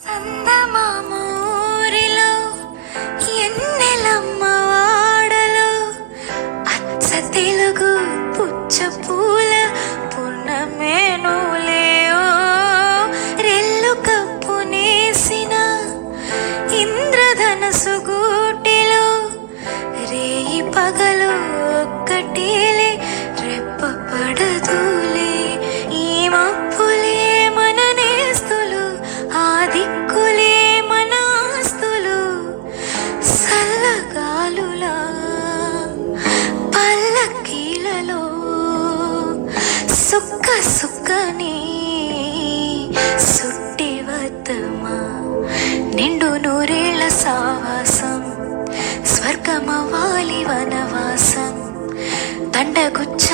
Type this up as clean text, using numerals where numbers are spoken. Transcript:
చందమామ ఊరిలో ఎన్నెలమ్మ వాడలో అచ్చ తెలుగు పుచ్చ పూల పున్నమేనులేయో రెల్లు కప్పు నేసిన ఇంద్రధనసు గూటిలో రేయి పగలు ఒక్కటేలే రెప్ప పడదులే ఈ మప్పులే మన నేస్తులు ఆ దిక్కులే మన ఆస్తులు సల్లగాలులా పల్లకీలలో సుక్క సుక్కని సుట్టి వద్దమా నిండు నూరేళ్ల సావాసం స్వర్గమవాలి వనవాసం దండగుచ్చ